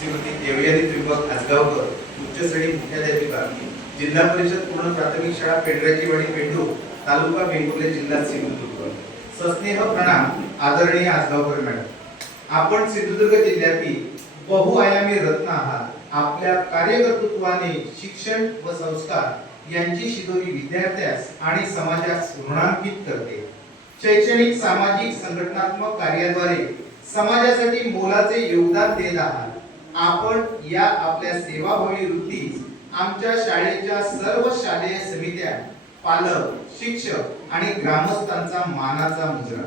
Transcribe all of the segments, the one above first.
श्रीमती देवयानी त्रिंबक आसगावकर, उच्च श्रेणी मुख्याध्यापिका, जिल्हा परिषद पूर्ण प्राथमिक शाळा पेंढऱ्याचीवाडी पेंडूर, तालुका वेंगुर्ले, जिल्हा सिंधुदुर्ग. सस्नेह प्रणाम आदरणीय आसगावकर मॅडम. आपण सिंधुदुर्ग जिल्ह्यातील बहुआयामी रत्न आहात. आपल्या कार्यकर्तृत्वाने शिक्षण व संस्कार यांची शिदोरी विद्यार्थ्यास आणि समाजास ऋणांकित करते. शैक्षणिक, सामाजिक, संघटनात्मक कार्याद्वारे समाजासाठी मोलाचे योगदान देत आहात. आपण या आपल्या सेवाभावी वृत्तीस आमच्या शाळेच्या सर्व शालेय समित्या, पालक, शिक्षक आणि ग्रामस्थांचा मानाचा मुजरा.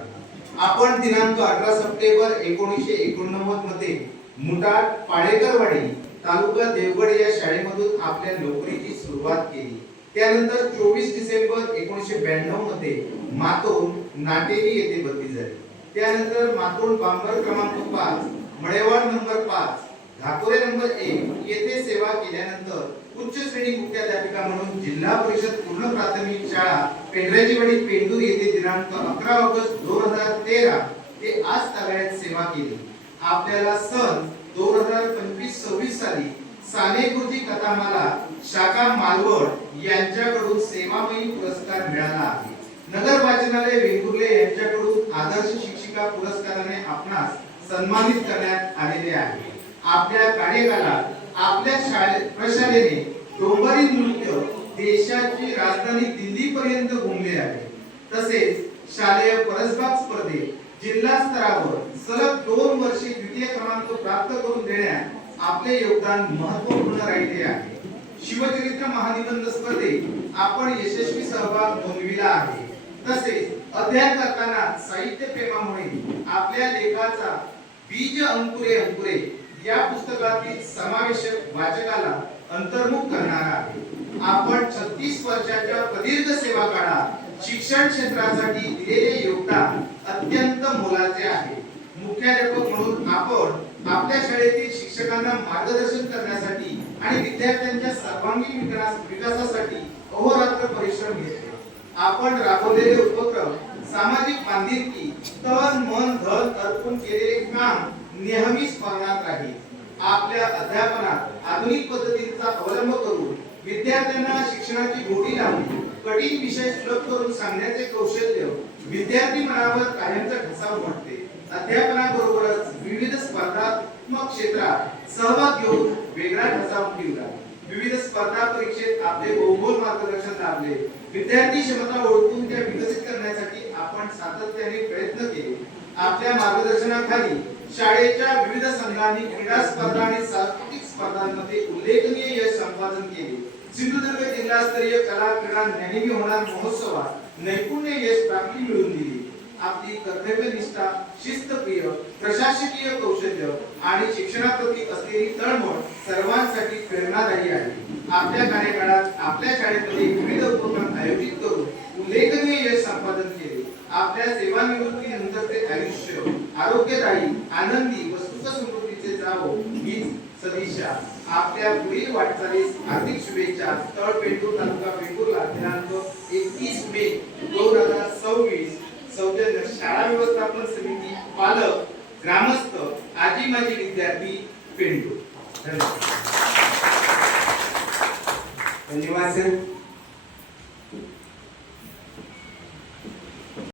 आपण दिनांक 18 सप्टेंबर 1989 मध्ये मुटाट पाळेकरवाडी, तालुका देवगड या शाळेमधून आपल्या नोकरीची सुरुवात केली. त्यानंतर 24 डिसेंबर 1992 मध्ये मातोंड नाटेली येथे बदली झाली. त्यानंतर मातोंड बांबर क्रमांक 5, मळेवाड नंबर 5, घाकोरे नंबर 1 येथे सेवा केल्यानंतर उच्च श्रेणी मुख्याध्यापिका म्हणून जिल्हा परिषद पूर्ण प्राथमिक शाळा पेंढऱ्याचीवाडी पेंडूर येथे दिनांक 11 ऑगस्ट 2013 ते आज ताब्यात सेवा केली. आपल्याला सन 2025-26 साली साने गुरुजी कथामाला शाखा मालवण यांच्याकडून सेवामयी पुरस्कार मिळाला आहे. नगर वाचनालय वेंगुर्ले यांच्याकडून आदर्श शिक्षिका पुरस्काराने आपणास सन्मानित करण्यात आलेले आहे. आपल्या कार्यकालात आपल्या प्रशालेने डोंबारी नृत्य देशाची राजधानी दिल्ली पर्यंत घुमले आहे. तसेच शालेय परसबाग स्पर्धेत जिल्हा स्तरावर सलग 2 वर्षे द्वितीय क्रमांक प्राप्त करून देण्यात आपले योगदान महत्त्वपूर्ण राहिले आहे. शिवचरित्र महानिबंध स्पर्धेत आपण यशस्वी सहभाग नोंदविला आहे. तसेच अध्ययन करताना साहित्य प्रेमामुळे आपल्या लेखाचा बीज अंकुरे अंकुरे या पुस्तकातील समावेशक वाचकाला अंतर्मुख करणारा आहे. आपण 36 वर्षाच्या प्रदीर्घ सेवा काळात शिक्षण क्षेत्रासाठी दिलेले योगदान अत्यंत मोलाचे आहे. मुख्याध्यापक म्हणून आपण आपल्या शाळेतील शिक्षकांना मार्गदर्शन करण्यासाठी आणि विद्यार्थ्यांच्या सर्वांगीण विकासासाठी अहोरात्र परिश्रम घेतले. आपण राबवलेले उपक्रम, सामाजिक बांधिलकी, तन मन धन अर्पण केलेले काम नेहमी स्मरणात राहील. आपल्या अध्यापनात आधुनिक पद्धतींचा अवलंब करून विद्यार्थ्यांना शिक्षणाची गोडी लावून कठीण विषय सुलभ करून सांगण्याचे कौशल्य विद्यार्थी मनावर कायमचा ठसा उमटते. अध्यापनाबरोबरच विविध स्पर्धात्मक क्षेत्रात सहभाग घेऊन वेगळा ठसा उमटविला. विविध स्पर्धा परीक्षेत आपले बहुमोल मार्गदर्शन लाभले. विद्यार्थी क्षमता ओळखून त्या विकसित करण्यासाठी आपण सातत्याने प्रयत्न केले. आपल्या मार्गदर्शनाखाली शाळेच्या विविध संघांनी क्रीडा स्पर्धा आणि सांस्कृतिक स्पर्धांमध्ये उल्लेखनीय यश संपादन केले. सिंधुदुर्ग जिल्हास्तरीय कला क्रीडा ज्ञानिमी होणार महोत्सवात नैपुण्य यश प्राप्ती मिळवून दिली. आपली कर्तव्यनिष्ठा, शिस्तप्रिय, प्रशासकीय कौशल्य आणि शिक्षणाप्रती असलेली तळमळ सर्वांसाठी प्रेरणादायी आहे. आपल्या कार्यकाळात आपल्या शाळेमध्ये विविध उपक्रम आयोजित करून उल्लेखनीय यश संपादन केले. आपल्या सेवानिवृत्तीनंतरचे आयुष्य आरोग्यदायी, आनंदी व सुखसमृद्धीचे जावो हीच सदिच्छा. आपल्या पुढील वाटचालीस हार्दिक शुभेच्छा. स्थळ पेंडूर, तालुका वेंगुर्ला, दिनांक 31 मे 2026. सौजन्य शाळा व्यवस्थापन समिती, पालक, ग्रामस्थ, आजी माजी विद्यार्थी, पेंडूर. धन्यवाद. धन्यवाद सर.